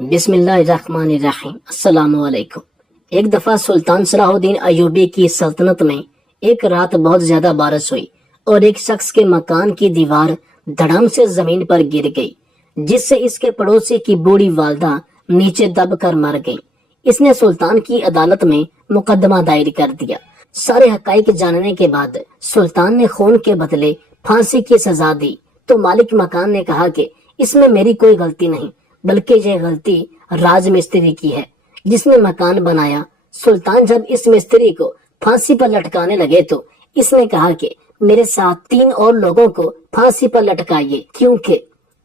بسم اللہ الرحمن الرحیم۔ السلام علیکم۔ ایک دفعہ سلطان صلاح الدین ایوبی کی سلطنت میں ایک رات بہت زیادہ بارش ہوئی اور ایک شخص کے مکان کی دیوار دھڑام سے زمین پر گر گئی، جس سے اس کے پڑوسی کی بوڑھی والدہ نیچے دب کر مر گئی۔ اس نے سلطان کی عدالت میں مقدمہ دائر کر دیا۔ سارے حقائق جاننے کے بعد سلطان نے خون کے بدلے پھانسی کی سزا دی تو مالک مکان نے کہا کہ اس میں میری کوئی غلطی نہیں، بلکہ یہ غلطی راج مستری کی ہے جس نے مکان بنایا۔ سلطان جب اس مستری کو پھانسی پر لٹکانے لگے تو اس نے کہا کہ میرے ساتھ 3 اور لوگوں کو پھانسی پر لٹکائیے، کیونکہ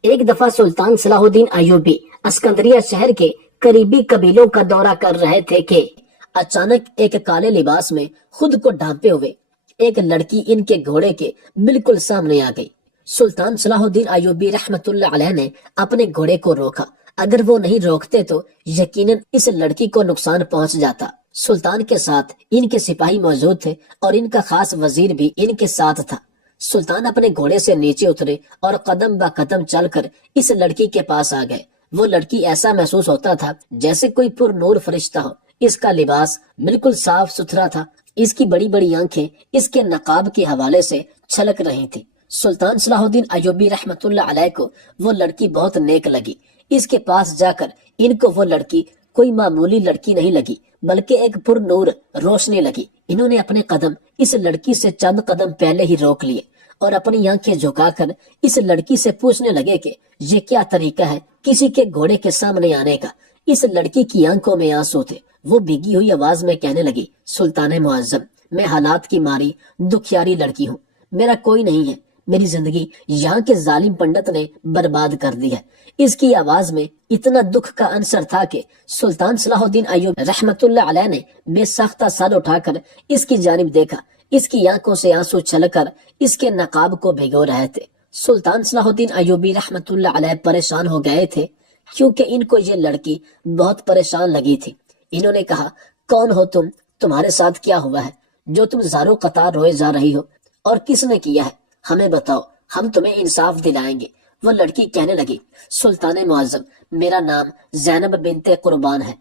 ایک دفعہ سلطان صلاح الدین ایوبی اسکندریہ شہر کے قریبی قبیلوں کا دورہ کر رہے تھے کہ اچانک ایک کالے لباس میں خود کو ڈھانپے ہوئے ایک لڑکی ان کے گھوڑے کے بالکل سامنے آ گئی۔ سلطان صلاح الدین ایوبی رحمت اللہ علیہ نے اپنے گھوڑے کو روکا، اگر وہ نہیں روکتے تو یقیناً اس لڑکی کو نقصان پہنچ جاتا۔ سلطان کے ساتھ ان کے سپاہی موجود تھے اور ان کا خاص وزیر بھی ان کے ساتھ تھا۔ سلطان اپنے گھوڑے سے نیچے اترے اور قدم با قدم چل کر اس لڑکی کے پاس آ گئے۔ وہ لڑکی ایسا محسوس ہوتا تھا جیسے کوئی پر نور فرشتہ ہو۔ اس کا لباس بالکل صاف ستھرا تھا، اس کی بڑی بڑی آنکھیں اس کے نقاب کے حوالے سے چھلک رہی تھی۔ سلطان صلاح الدین ایوبی رحمت اللہ علیہ کو وہ لڑکی بہت نیک لگی۔ اس کے پاس جا کر ان کو وہ لڑکی کوئی معمولی لڑکی نہیں لگی، بلکہ ایک پر نور روشنی لگی۔ انہوں نے اپنے قدم اس لڑکی سے چند قدم پہلے ہی روک لیے اور اپنی آنکھیں جھکا کر اس لڑکی سے پوچھنے لگے کہ یہ کیا طریقہ ہے کسی کے گھوڑے کے سامنے آنے کا۔ اس لڑکی کی آنکھوں میں آنسو تھے۔ وہ بھیگی ہوئی آواز میں کہنے لگی، سلطان معظم، میں حالات کی ماری دکھیاری لڑکی ہوں، میرا کوئی نہیں ہے، میری زندگی یہاں کے ظالم پنڈت نے برباد کر دی ہے۔ اس کی آواز میں اتنا دکھ کا عنصر تھا کہ سلطان صلاح الدین ایوبی رحمت اللہ علیہ نے بے ساختہ سر اٹھا کر اس کی جانب دیکھا۔ اس کی آنکھوں سے آنسو چھلک کر اس کے نقاب کو بھگو رہے تھے۔ سلطان صلاح الدین ایوبی رحمت اللہ علیہ پریشان ہو گئے تھے کیونکہ ان کو یہ لڑکی بہت پریشان لگی تھی۔ انہوں نے کہا، کون ہو تم؟ تمہارے ساتھ کیا ہوا ہے جو تم زاروں قطار روئے جا رہی ہو، اور کس نے کیا ہے؟ ہمیں بتاؤ، ہم تمہیں انصاف دلائیں گے۔ وہ لڑکی کہنے لگی، سلطان معظم، میرا نام زینب بنت قربان ہے،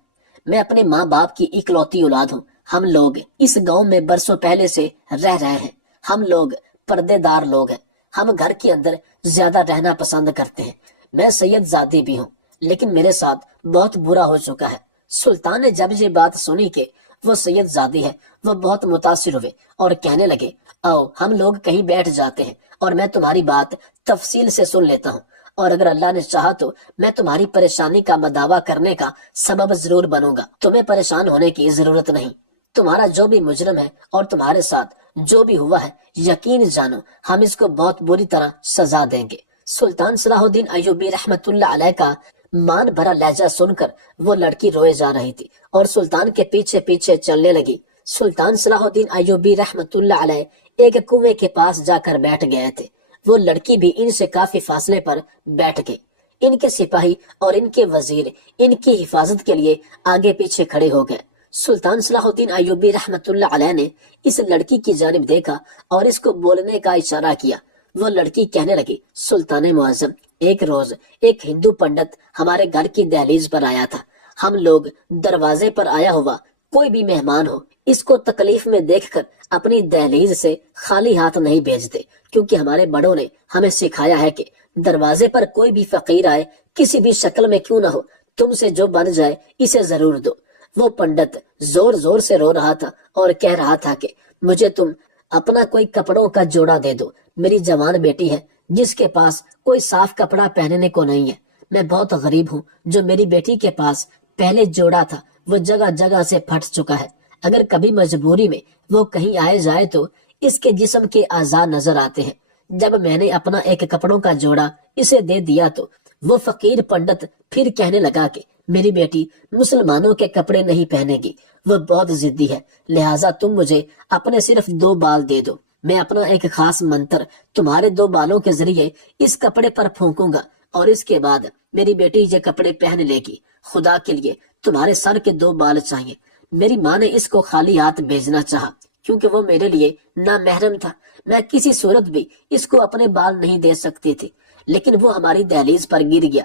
میں اپنے ماں باپ کی اکلوتی اولاد ہوں۔ ہم لوگ اس گاؤں میں برسوں پہلے سے رہ رہے ہیں۔ ہم لوگ پردے دار لوگ ہیں، ہم گھر کے اندر زیادہ رہنا پسند کرتے ہیں۔ میں سید زادی بھی ہوں، لیکن میرے ساتھ بہت برا ہو چکا ہے۔ سلطان نے جب یہ بات سنی کہ وہ سید زادی ہے، وہ بہت متاثر ہوئے اور کہنے لگے، آؤ ہم لوگ کہیں بیٹھ جاتے ہیں اور میں تمہاری بات تفصیل سے سن لیتا ہوں، اور اگر اللہ نے چاہا تو میں تمہاری پریشانی کا مداوع کرنے کا سبب ضرور بنوں گا۔ تمہیں پریشان ہونے کی ضرورت نہیں، تمہارا جو بھی مجرم ہے اور تمہارے ساتھ جو بھی ہوا ہے، یقین جانو ہم اس کو بہت بری طرح سزا دیں گے۔ سلطان صلاح الدین ایوبی رحمت اللہ علیہ کا مان بھرا لہجہ سن کر وہ لڑکی روئے جا رہی تھی اور سلطان کے پیچھے پیچھے چلنے لگی۔ سلطان صلاح الدین ایوبی رحمت اللہ علیہ ایک کنویں کے پاس جا کر بیٹھ گئے تھے۔ وہ لڑکی بھی ان سے کافی فاصلے پر بیٹھ گئی۔ ان کے سپاہی اور ان کے وزیر ان کی حفاظت کے لیے آگے پیچھے کھڑے ہو گئے۔ سلطان صلاح الدین ایوبی رحمت اللہ علیہ نے اس لڑکی کی جانب دیکھا اور اس کو بولنے کا اشارہ کیا۔ وہ لڑکی کہنے لگی، سلطان معظم، ایک روز ایک ہندو پنڈت ہمارے گھر کی دہلیز پر آیا تھا۔ ہم لوگ دروازے پر آیا ہوا کوئی بھی مہمان ہو، اس کو تکلیف میں دیکھ کر اپنی دہلیز سے خالی ہاتھ نہیں بھیجتے، کیونکہ ہمارے بڑوں نے ہمیں سکھایا ہے کہ دروازے پر کوئی بھی فقیر آئے، کسی بھی شکل میں کیوں نہ ہو، تم سے جو بن جائے اسے ضرور دو۔ وہ پنڈت زور زور سے رو رہا تھا اور کہہ رہا تھا کہ مجھے تم اپنا کوئی کپڑوں کا جوڑا دے دو، میری جوان بیٹی ہے جس کے پاس کوئی صاف کپڑا پہننے کو نہیں ہے۔ میں بہت غریب ہوں، جو میری بیٹی کے پاس پہلے جوڑا تھا وہ جگہ جگہ سے پھٹ چکا ہے۔ اگر کبھی مجبوری میں وہ کہیں آئے جائے تو اس کے جسم کے اعضاء نظر آتے ہیں۔ جب میں نے اپنا ایک کپڑوں کا جوڑا اسے دے دیا تو وہ فقیر پنڈت پھر کہنے لگا کہ میری بیٹی مسلمانوں کے کپڑے نہیں پہنے گی، وہ بہت ضدی ہے، لہٰذا تم مجھے اپنے صرف 2 بال دے دو، میں اپنا ایک خاص منتر تمہارے 2 بالوں کے ذریعے اس کپڑے پر پھونکوں گا اور اس کے بعد میری بیٹی یہ کپڑے پہن لے گی۔ خدا کے لیے تمہارے سر کے 2 بال چاہیے۔ میری ماں نے اس کو خالی ہاتھ بھیجنا چاہا کیونکہ وہ میرے لیے نامحرم تھا، میں کسی صورت بھی اس کو اپنے بال نہیں دے سکتی تھی، لیکن وہ ہماری دہلیز پر گر گیا۔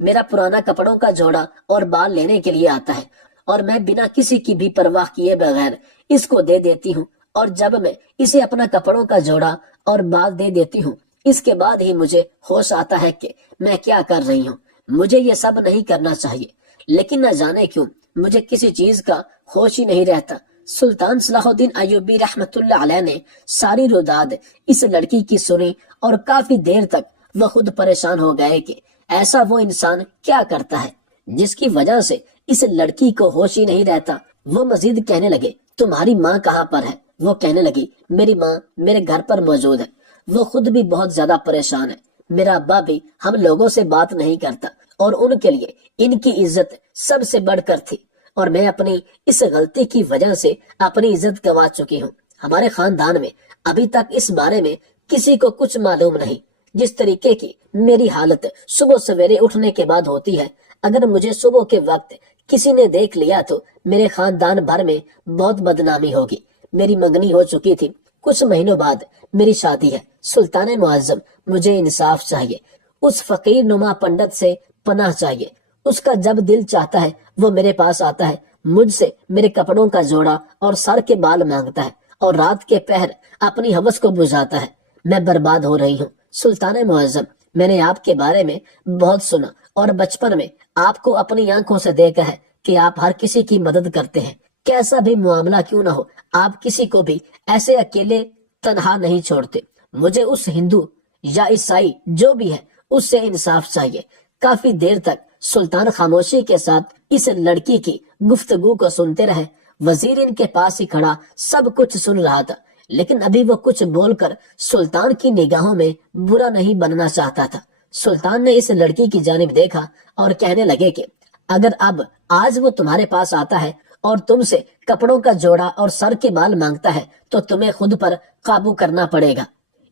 میرا پرانا کپڑوں کا جوڑا اور بال لینے کے لیے آتا ہے، اور میں بنا کسی کی بھی پرواہ کیے بغیر اس کو دے دیتی ہوں، اور جب میں اسے اپنا کپڑوں کا جوڑا اور بال دے دیتی ہوں، اس کے بعد ہی مجھے ہوش آتا ہے کہ میں کیا کر رہی ہوں، مجھے یہ سب نہیں کرنا چاہیے، لیکن نہ جانے کیوں مجھے کسی چیز کا ہوش ہی نہیں رہتا۔ سلطان صلاح الدین ایوبی رحمت اللہ علیہ نے ساری روداد اس لڑکی کی سنی، اور کافی دیر تک وہ خود پریشان ہو گئے کہ ایسا وہ انسان کیا کرتا ہے جس کی وجہ سے اس لڑکی کو ہوش ہی نہیں رہتا۔ وہ مزید کہنے لگے، تمہاری ماں کہاں پر ہے؟ وہ کہنے لگی، میری ماں میرے گھر پر موجود ہے، وہ خود بھی بہت زیادہ پریشان ہے، میرا ابا بھی ہم لوگوں سے بات نہیں کرتا، اور ان کے لیے ان کی عزت سب سے بڑھ کر تھی، اور میں اپنی اس غلطی کی وجہ سے اپنی عزت گنوا چکی ہوں۔ ہمارے خاندان میں ابھی تک اس بارے میں کسی کو کچھ معلوم نہیں، جس طریقے کی میری حالت صبح سویرے اٹھنے کے بعد ہوتی ہے، اگر مجھے صبح کے وقت کسی نے دیکھ لیا تو میرے خاندان بھر میں بہت بدنامی ہوگی۔ میری منگنی ہو چکی تھی، کچھ مہینوں بعد میری شادی ہے۔ سلطان معظم، مجھے انصاف چاہیے، اس فقیر نما پنڈت سے پناہ چاہیے، اس کا جب دل چاہتا ہے وہ میرے پاس آتا ہے، مجھ سے میرے کپڑوں کا جوڑا اور سر کے بال مانگتا ہے، اور رات کے پہر اپنی ہوس کو بجھاتا ہے۔ میں برباد ہو رہی ہوں۔ سلطان معظم، میں نے آپ کے بارے میں بہت سنا، اور بچپن میں آپ کو اپنی آنکھوں سے دیکھا ہے کہ آپ ہر کسی کی مدد کرتے ہیں، کیسا بھی معاملہ کیوں نہ ہو، آپ کسی کو بھی ایسے اکیلے تنہا نہیں چھوڑتے۔ مجھے اس ہندو یا عیسائی جو بھی ہے اس سے انصاف چاہیے۔ کافی دیر تک سلطان خاموشی کے ساتھ اس لڑکی کی گفتگو کو سنتے رہے۔ وزیر ان کے پاس ہی کھڑا سب کچھ سن رہا تھا، لیکن ابھی وہ کچھ بول کر سلطان کی نگاہوں میں برا نہیں بننا چاہتا تھا۔ سلطان نے اس لڑکی کی جانب دیکھا اور کہنے لگے کہ اگر اب آج وہ تمہارے پاس آتا ہے اور تم سے کپڑوں کا جوڑا اور سر کے بال مانگتا ہے تو تمہیں خود پر قابو کرنا پڑے گا۔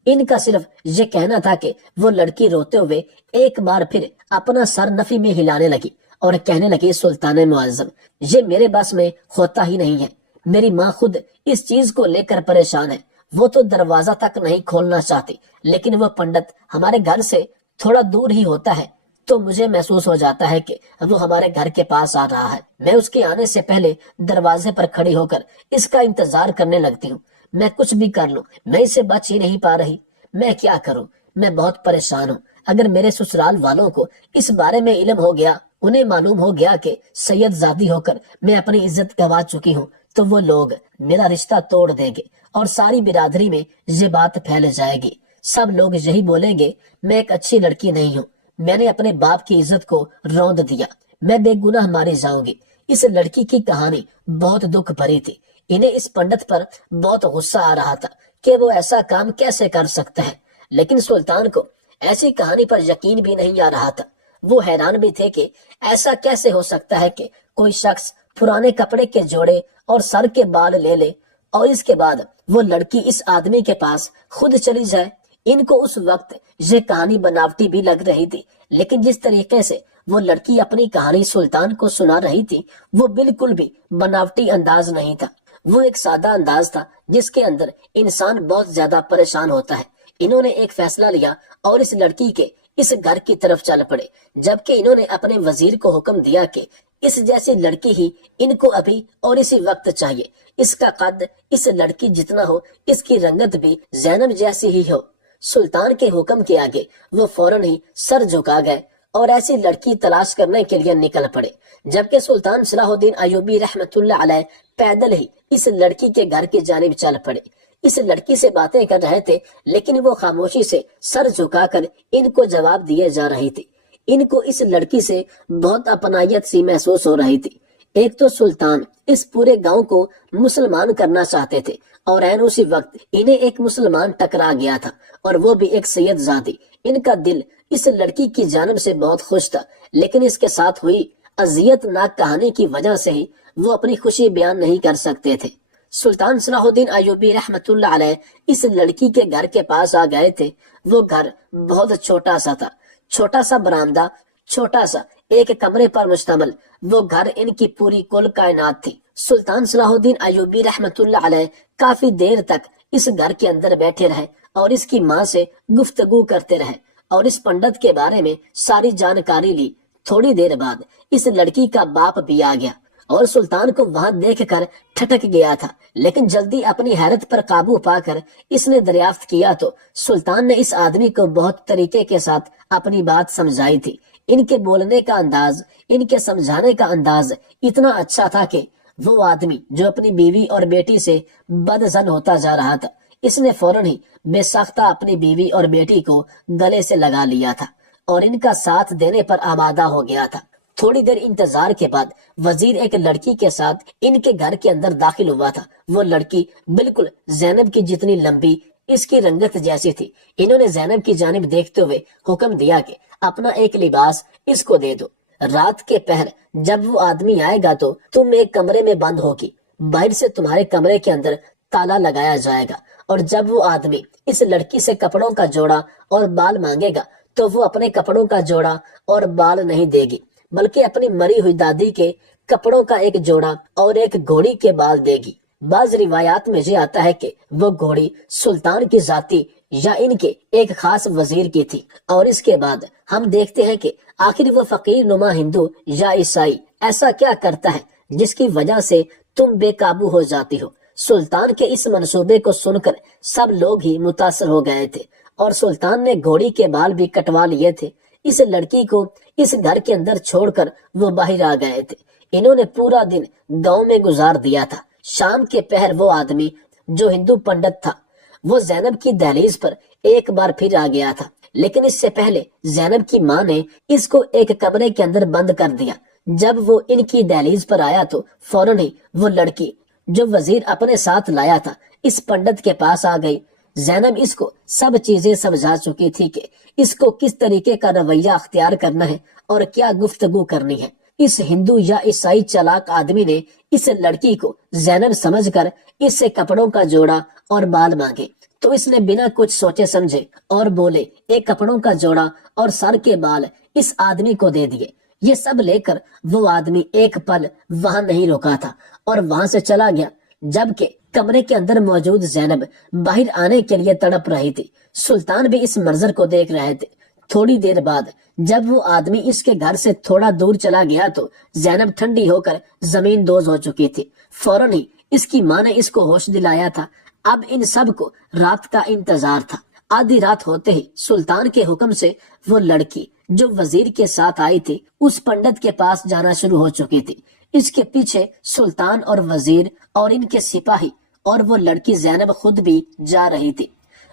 ان کا صرف یہ کہنا تھا کہ وہ لڑکی روتے ہوئے ایک بار پھر اپنا سر نفی میں ہلانے لگی اور کہنے لگی، سلطان معظم، یہ میرے بس میں ہوتا ہی نہیں ہے، میری ماں خود اس چیز کو لے کر پریشان ہے، وہ تو دروازہ تک نہیں کھولنا چاہتی، لیکن وہ پنڈت ہمارے گھر سے تھوڑا دور ہی ہوتا ہے تو مجھے محسوس ہو جاتا ہے کہ وہ ہمارے گھر کے پاس آ رہا ہے۔ میں اس کے آنے سے پہلے دروازے پر کھڑی ہو کر اس کا انتظار کرنے لگتی ہوں، میں کچھ بھی کر لوں میں اسے بچ ہی نہیں پا رہی، میں کیا کروں، میں بہت پریشان ہوں۔ اگر میرے سسرال والوں کو اس بارے میں علم ہو گیا، انہیں معلوم ہو گیا کہ سید زادی ہو کر میں اپنی عزت گنوا چکی ہوں، تو وہ لوگ میرا رشتہ توڑ دیں گے اور ساری برادری میں یہ بات پھیل جائے گی۔ سب لوگ یہی بولیں گے، میں ایک اچھی لڑکی نہیں ہوں، میں نے اپنے باپ کی عزت کو روند دیا، میں بے گناہ ماری جاؤں گی۔ اس لڑکی کی کہانی بہت دکھ بھری تھی۔ انہیں اس پنڈت پر بہت غصہ آ رہا تھا کہ وہ ایسا کام کیسے کر سکتا ہے، لیکن سلطان کو ایسی کہانی پر یقین بھی نہیں آ رہا تھا۔ وہ حیران بھی تھے کہ ایسا کیسے ہو سکتا ہے کہ کوئی شخص پرانے کپڑے کے جوڑے اور سر کے بال لے لے اور اس کے بعد وہ لڑکی اس آدمی کے پاس خود چلی جائے۔ ان کو اس وقت یہ کہانی بناوٹی بھی لگ رہی تھی، لیکن جس طریقے سے وہ لڑکی اپنی کہانی سلطان کو سنا رہی تھی وہ بالکل بھی بناوٹی انداز نہیں تھا، وہ ایک سادہ انداز تھا جس کے اندر انسان بہت زیادہ پریشان ہوتا ہے۔ انہوں نے ایک فیصلہ لیا اور اس لڑکی کے اس گھر کی طرف چل پڑے، جبکہ انہوں نے اپنے وزیر کو حکم دیا کہ اس جیسی لڑکی ہی ان کو ابھی اور اسی وقت چاہیے، اس کا قد اس لڑکی جتنا ہو، اس کی رنگت بھی زینب جیسی ہی ہو۔ سلطان کے حکم کے آگے وہ فوراً ہی سر جھکا گئے اور ایسی لڑکی تلاش کرنے کے لیے نکل پڑے، جبکہ سلطان صلاح الدین ایوبی رحمت اللہ علیہ پیدل ہی اس لڑکی کے گھر کی جانب چل پڑے۔ اس لڑکی سے باتیں کر رہے تھے، لیکن وہ خاموشی سے سر جھکا کر ان کو جواب دیے جا رہی تھی۔ ان کو اس لڑکی سے بہت اپنائیت سی محسوس ہو رہی تھی۔ ایک تو سلطان اس پورے گاؤں کو مسلمان کرنا چاہتے تھے، اور عین اسی وقت انہیں ایک مسلمان ٹکرا گیا تھا، اور وہ بھی ایک سید زادی۔ ان کا دل اس لڑکی کی جانب سے بہت خوش تھا، لیکن اس کے ساتھ ہوئی اذیت ناک کہانی کی وجہ سے ہی وہ اپنی خوشی بیان نہیں کر سکتے تھے۔ سلطان صلاح الدین ایوبی رحمت اللہ علیہ اس لڑکی کے گھر کے پاس آ گئے تھے۔ وہ گھر بہت چھوٹا سا تھا، چھوٹا سا برآمدہ، چھوٹا سا ایک کمرے پر مشتمل وہ گھر ان کی پوری کل کائنات تھی۔ سلطان صلاح الدین ایوبی رحمت اللہ علیہ کافی دیر تک اس گھر کے اندر بیٹھے رہے اور اس کی ماں سے گفتگو کرتے رہے اور اس پنڈت کے بارے میں ساری جانکاری لی تھوڑی دیر بعد اس لڑکی کا باپ بھی آ گیا اور سلطان کو وہاں دیکھ کر ٹھٹک گیا تھا، لیکن جلدی اپنی حیرت پر قابو پا کر اس نے دریافت کیا تو سلطان نے اس آدمی کو بہت طریقے کے ساتھ اپنی بات سمجھائی تھی۔ ان کے بولنے کا انداز، ان کے سمجھانے کا انداز اتنا اچھا تھا کہ وہ آدمی جو اپنی بیوی اور بیٹی سے بدظن ہوتا جا رہا تھا، اس نے فوراً ہی بے ساختہ اپنی بیوی اور بیٹی کو گلے سے لگا لیا تھا اور ان کا ساتھ دینے پر آمادہ ہو گیا تھا۔ تھوڑی دیر انتظار کے بعد وزیر ایک لڑکی کے ساتھ ان کے گھر کے اندر داخل ہوا تھا۔ وہ لڑکی بالکل زینب کی جتنی لمبی، اس کی رنگت جیسی تھی۔ انہوں نے زینب کی جانب دیکھتے ہوئے حکم دیا کہ اپنا ایک لباس اس کو دے دو۔ رات کے پہر جب وہ آدمی آئے گا تو تم ایک کمرے میں بند ہوگی، باہر سے تمہارے کمرے کے اندر تالا لگایا جائے گا، اور جب وہ آدمی اس لڑکی سے کپڑوں کا جوڑا اور بال مانگے گا تو وہ اپنے کپڑوں کا جوڑا اور بال نہیں دے گی، بلکہ اپنی مری ہوئی دادی کے کپڑوں کا ایک جوڑا اور ایک گھوڑی کے بال دے گی۔ بعض روایات میں یہ آتا ہے کہ وہ گھوڑی سلطان کی ذاتی یا ان کے ایک خاص وزیر کی تھی۔ اور اس کے بعد ہم دیکھتے ہیں کہ آخر وہ فقیر نما ہندو یا عیسائی ایسا کیا کرتا ہے جس کی وجہ سے تم بے قابو ہو جاتی ہو۔ سلطان کے اس منصوبے کو سن کر سب لوگ ہی متاثر ہو گئے تھے اور سلطان نے گھوڑی کے بال بھی کٹوا لیے تھے۔ اس لڑکی کو اس گھر کے اندر چھوڑ کر وہ باہر آ گئے تھے۔ انہوں نے پورا دن گاؤں میں گزار دیا تھا۔ شام کے پہر وہ آدمی جو ہندو پنڈت تھا وہ زینب کی دہلیز پر ایک بار پھر آ گیا تھا، لیکن اس سے پہلے زینب کی ماں نے اس کو ایک کمرے کے اندر بند کر دیا۔ جب وہ ان کی دہلیز پر آیا تو فوراً ہی وہ لڑکی جو وزیر اپنے ساتھ لایا تھا اس پنڈت کے پاس آ گئی۔ زینب اس کو سب چیزیں سمجھا چکی تھی کہ اس کو کس طریقے کا رویہ اختیار کرنا ہے اور کیا گفتگو کرنی ہے۔ اس ہندو یا عیسائی چالاک آدمی نے اس لڑکی کو زینب سمجھ کر اس سے کپڑوں کا جوڑا اور بال مانگے تو اس نے بنا کچھ سوچے سمجھے اور بولے ایک کپڑوں کا جوڑا اور سر کے بال اس آدمی کو دے دیے۔ یہ سب لے کر وہ آدمی ایک پل وہاں نہیں رکا تھا اور وہاں سے چلا گیا، جبکہ کمرے کے اندر موجود زینب باہر آنے کے لیے تڑپ رہی تھی۔ سلطان بھی اس منظر کو دیکھ رہے تھے۔ تھوڑی دیر بعد جب وہ آدمی اس کے گھر سے تھوڑا دور چلا گیا تو زینب ٹھنڈی ہو کر زمین دوز ہو چکی تھی۔ فوراً ہی اس کی ماں نے اس کو ہوش دلایا تھا۔ اب ان سب کو رات کا انتظار تھا۔ آدھی رات ہوتے ہی سلطان کے حکم سے وہ لڑکی جو وزیر کے ساتھ آئی تھی اس پنڈت کے پاس جانا شروع ہو چکی تھی۔ اس کے پیچھے سلطان اور وزیر اور ان کے سپاہی اور وہ لڑکی زینب خود بھی جا رہی تھی۔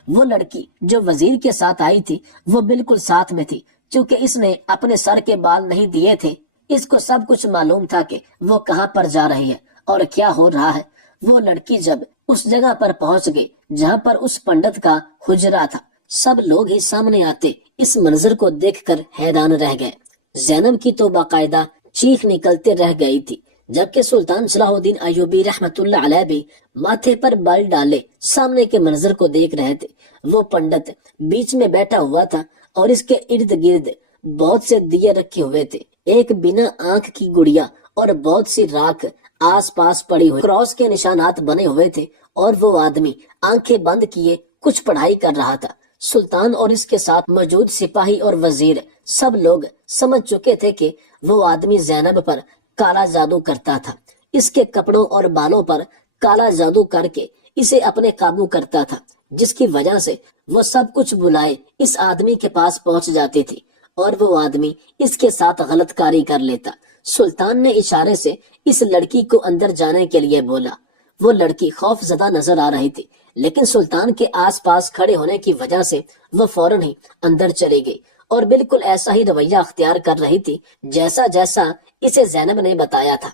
وہ لڑکی جو وزیر کے ساتھ آئی تھی وہ بالکل ساتھ میں تھی، چونکہ اس نے اپنے سر کے بال نہیں دیے تھے۔ اس کو سب کچھ معلوم تھا کہ وہ کہاں پر جا رہی ہے اور کیا ہو رہا ہے۔ وہ لڑکی جب اس جگہ پر پہنچ گئی جہاں پر اس پنڈت کا حجرہ تھا، سب لوگ ہی سامنے آتے اس منظر کو دیکھ کر حیران رہ گئے۔ زینب کی تو باقاعدہ چیخ نکلتے رہ گئی تھی، جبکہ سلطان صلاح الدین ایوبی رحمت اللہ علیہ بھی ماتھے پر بال ڈالے سامنے کے منظر کو دیکھ رہے تھے۔ وہ پنڈت بیچ میں بیٹھا ہوا تھا اور اس کے ارد گرد بہت سے دیے رکھے ہوئے تھے، ایک بنا آنکھ کی گڑیا اور بہت سی راکھ آس پاس پڑی ہوئی، کراس کے نشانات بنے ہوئے تھے، اور وہ آدمی آنکھیں بند کیے کچھ پڑھائی کر رہا تھا۔ سلطان اور اس کے ساتھ موجود سپاہی اور وزیر سب لوگ سمجھ چکے تھے کہ وہ آدمی زینب پر کالا جادو کرتا تھا، اس کے کپڑوں اور بالوں پر کالا جادو کر کے اسے اپنے قابو کرتا تھا، جس کی وجہ سے وہ سب کچھ بلائے اس آدمی کے پاس پہنچ جاتی تھی اور وہ آدمی اس کے ساتھ غلط کاری کر لیتا۔ سلطان نے اشارے سے اس لڑکی کو اندر جانے کے لیے بولا۔ وہ لڑکی خوف زدہ نظر آ رہی تھی، لیکن سلطان کے آس پاس کھڑے ہونے کی وجہ سے وہ فوراً ہی اندر چلی گئی اور بالکل ایسا ہی رویہ اختیار کر رہی تھی جیسا جیسا اسے زینب نے بتایا تھا۔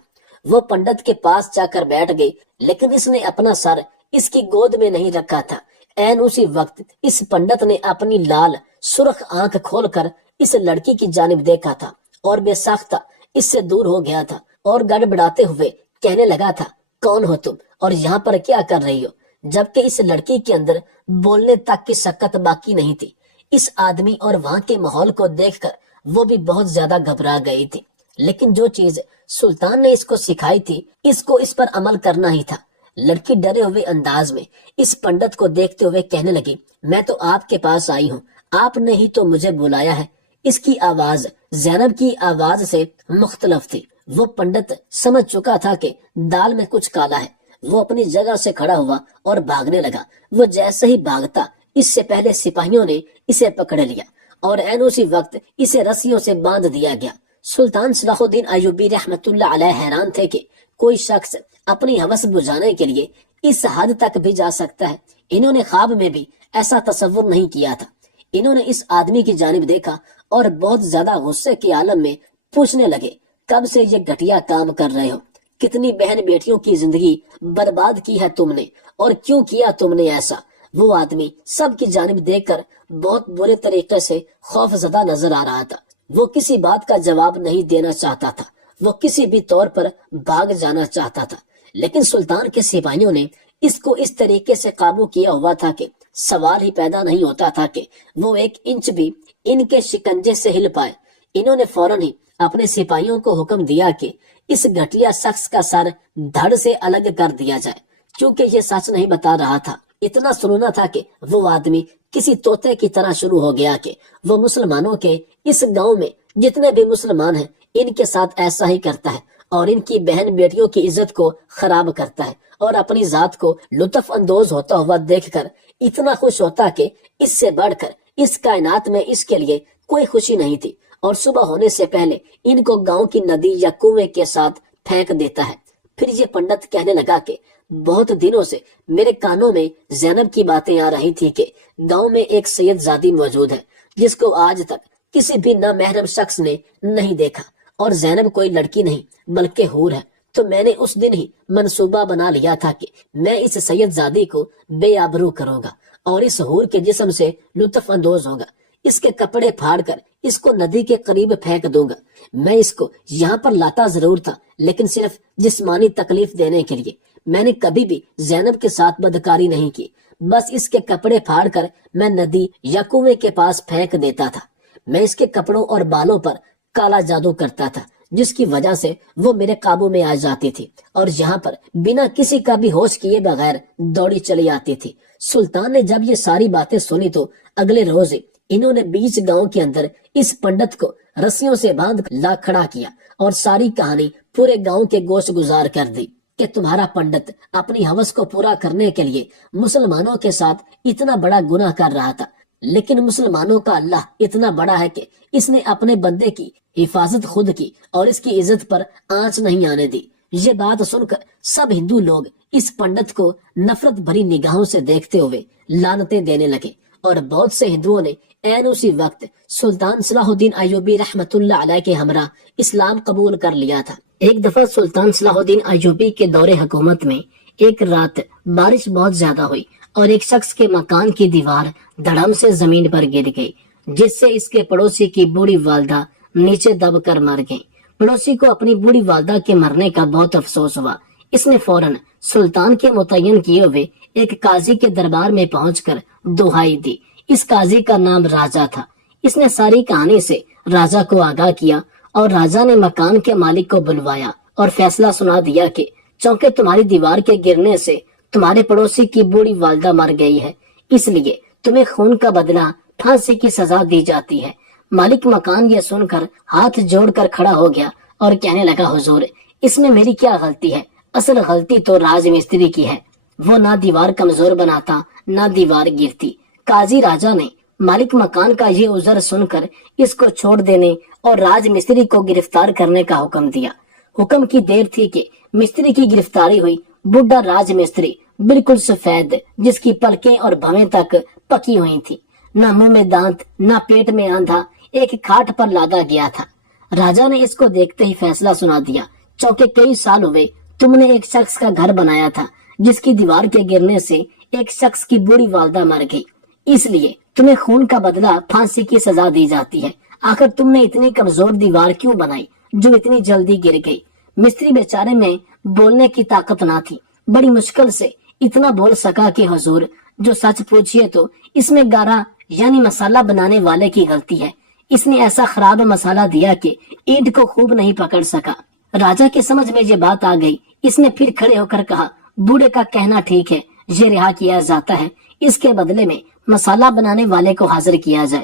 وہ پنڈت کے پاس جا کر بیٹھ گئی، لیکن اس نے اپنا سر اس کی گود میں نہیں رکھا تھا۔ عین اسی وقت اس پنڈت نے اپنی لال سرخ آنکھ کھول کر اس لڑکی کی جانب دیکھا تھا اور بے ساختہ اس سے دور ہو گیا تھا اور گڑبڑاتے ہوئے کہنے لگا تھا، کون ہو تم اور یہاں پر کیا کر رہی ہو؟ جبکہ اس لڑکی کے اندر بولنے تک کی سکت باقی نہیں تھی۔ اس آدمی اور وہاں کے ماحول کو دیکھ کر وہ بھی بہت زیادہ گھبرا گئی تھی، لیکن جو چیز سلطان نے اس کو سکھائی تھی اس کو اس پر عمل کرنا ہی تھا۔ لڑکی ڈرے ہوئے انداز میں اس پنڈت کو دیکھتے ہوئے کہنے لگی، میں تو آپ کے پاس آئی ہوں، آپ نے ہی تو مجھے بلایا ہے۔ اس کی آواز زینب کی آواز سے مختلف تھی۔ وہ پنڈت سمجھ چکا تھا کہ دال میں کچھ کالا ہے۔ وہ اپنی جگہ سے کھڑا ہوا اور بھاگنے لگا۔ وہ جیسے ہی بھاگتا، اس سے پہلے سپاہیوں نے اسے پکڑ لیا اور عین اسی وقت اسے رسیوں سے باندھ دیا گیا۔ سلطان صلاح الدین ایوبی رحمت اللہ علیہ حیران تھے کہ کوئی شخص اپنی ہوس بجھانے کے لیے اس حد تک بھی جا سکتا ہے۔ انہوں نے خواب میں بھی ایسا تصور نہیں کیا تھا۔ انہوں نے اس آدمی کی جانب دیکھا اور بہت زیادہ غصے کے عالم میں پوچھنے لگے، کب سے یہ گھٹیا کام کر رہے ہو؟ کتنی بہن بیٹیوں کی زندگی برباد کی ہے تم نے، اور کیوں کیا تم نے ایسا؟ وہ آدمی سب کی جانب دیکھ کر بہت برے طریقے سے خوف زدہ نظر آ رہا تھا۔ وہ کسی بات کا جواب نہیں دینا چاہتا تھا۔ وہ کسی بھی طور پر بھاگ جانا چاہتا تھا، لیکن سلطان کے سپاہیوں نے اس کو اس طریقے سے قابو کیا ہوا تھا کہ سوال ہی پیدا نہیں ہوتا تھا کہ وہ ایک انچ بھی ان کے شکنجے سے ہل پائے۔ انہوں نے فوراً ہی اپنے سپاہیوں کو حکم دیا کہ اس گھٹیا شخص کا سر دھڑ سے الگ کر دیا جائے، کیونکہ یہ سچ نہیں بتا رہا تھا۔ اتنا سننا تھا کہ وہ آدمی کسی طوطے کی طرح شروع ہو گیا کہ وہ مسلمانوں کے اس گاؤں میں جتنے بھی مسلمان ہیں ان کے ساتھ ایسا ہی کرتا ہے، اور ان کی بہن بیٹیوں کی عزت کو خراب کرتا ہے، اور اپنی ذات کو لطف اندوز ہوتا ہوا دیکھ کر اتنا خوش ہوتا کہ اس سے بڑھ کر اس کائنات میں اس کے لیے کوئی خوشی نہیں تھی، اور صبح ہونے سے پہلے ان کو گاؤں کی ندی یا کنویں کے ساتھ پھینک دیتا ہے۔ پھر یہ پنڈت کہنے لگا کہ بہت دنوں سے میرے کانوں میں زینب کی باتیں آ رہی تھی کہ گاؤں میں ایک سید زادی موجود ہے جس کو آج تک کسی بھی نامحرم شخص نے نہیں دیکھا، اور زینب کوئی لڑکی نہیں بلکہ حور ہے۔ تو میں نے اس دن ہی منصوبہ بنا لیا تھا کہ میں اس سید زادی کو بے آبرو کروں گا اور اس حور کے جسم سے لطف اندوز ہوگا، اس کے کپڑے پھاڑ کر اس کو ندی کے قریب پھینک دوں گا۔ میں اس کو یہاں پر لاتا ضرور تھا، لیکن صرف جسمانی تکلیف دینے کے لیے۔ میں نے کبھی بھی زینب کے ساتھ بدکاری نہیں کی، بس اس کے کپڑے پھاڑ کر میں ندی یا کنویں کے پاس پھینک دیتا تھا۔ میں اس کے کپڑوں اور بالوں پر کالا جادو کرتا تھا، جس کی وجہ سے وہ میرے قابو میں آ جاتی تھی، اور یہاں پر بنا کسی کا بھی ہوش کیے بغیر دوڑی چلی آتی تھی۔ سلطان نے جب یہ ساری باتیں سنی تو اگلے روز انہوں نے بیچ گاؤں کے اندر اس پنڈت کو رسیوں سے باندھ لا کھڑا کیا اور ساری کہانی پورے گاؤں کے گوش گزار کر دی کہ تمہارا پنڈت اپنی ہوس کو پورا کرنے کے لیے مسلمانوں کے ساتھ اتنا بڑا گناہ کر رہا تھا، لیکن مسلمانوں کا اللہ اتنا بڑا ہے کہ اس نے اپنے بندے کی حفاظت خود کی اور اس کی عزت پر آنچ نہیں آنے دی۔ یہ بات سن کر سب ہندو لوگ اس پنڈت کو نفرت بھری نگاہوں سے دیکھتے ہوئے لعنتیں دینے لگے، اور بہت سے ہندوؤں نے عین اسی وقت سلطان صلاح الدین ایوبی رحمت اللہ علیہ کے ہمراہ اسلام قبول کر لیا تھا۔ ایک دفعہ سلطان صلاح الدین ایوبی کے دور حکومت میں ایک رات بارش بہت زیادہ ہوئی اور ایک شخص کے مکان کی دیوار دھڑام سے زمین پر گر گئی، جس سے اس کے پڑوسی کی بوڑھی والدہ نیچے دب کر مر گئی۔ پڑوسی کو اپنی بوڑھی والدہ کے مرنے کا بہت افسوس ہوا۔ اس نے فوراً سلطان کے متعین کیے ہوئے ایک قاضی کے دربار میں پہنچ کر دہائی دی۔ اس قاضی کا نام راجا تھا۔ اس نے ساری کہانی سے راجا کو آگاہ کیا، اور راجا نے مکان کے مالک کو بلوایا اور فیصلہ سنا دیا کہ چونکہ تمہاری دیوار کے گرنے سے تمہارے پڑوسی کی بوڑھی والدہ مر گئی ہے، اس لیے تمہیں خون کا بدلہ پھانسی کی سزا دی جاتی ہے۔ مالک مکان یہ سن کر ہاتھ جوڑ کر کھڑا ہو گیا اور کہنے لگا، حضور، اس میں میری کیا غلطی ہے؟ اصل غلطی تو راج مستری کی ہے۔ وہ نہ دیوار کمزور بناتا نہ دیوار گرتی۔ قاضی راجا نے مالک مکان کا یہ عذر سن کر اس کو چھوڑ دینے اور راج مستری کو گرفتار کرنے کا حکم دیا۔ حکم کی دیر تھی کہ مستری کی گرفتاری ہوئی۔ بڈھا راج مستری بالکل سفید، جس کی پلکیں اور بھویں تک پکی ہوئی تھی، نہ منہ میں دانت نہ پیٹ میں آندھا، ایک کھاٹ پر لادا گیا تھا۔ راجا نے اس کو دیکھتے ہی فیصلہ سنا دیا، چونکہ کئی سال ہوئے تم نے ایک شخص کا گھر بنایا تھا جس کی دیوار کے گرنے سے ایک شخص کی بوڑھی والدہ مر گئی، اس لیے تمہیں خون کا بدلہ پھانسی کی سزا دی جاتی ہے۔ آخر تم نے اتنی کمزور دیوار کیوں بنائی جو اتنی جلدی گر گئی؟ مستری بیچارے میں بولنے کی طاقت نہ تھی، بڑی مشکل سے اتنا بول سکا کہ حضور، جو سچ پوچھئے تو اس میں گارا یعنی مسالہ بنانے والے کی غلطی ہے۔ اس نے ایسا خراب مسالہ دیا کہ اینٹ کو خوب نہیں پکڑ سکا۔ راجا کے سمجھ میں یہ بات آ گئی۔ اس نے پھر کھڑے ہو کر کہا، بوڑھے کا کہنا ٹھیک ہے، یہ رہا کیا جاتا ہے، اس کے بدلے میں مسالہ بنانے والے کو حاضر کیا جائے۔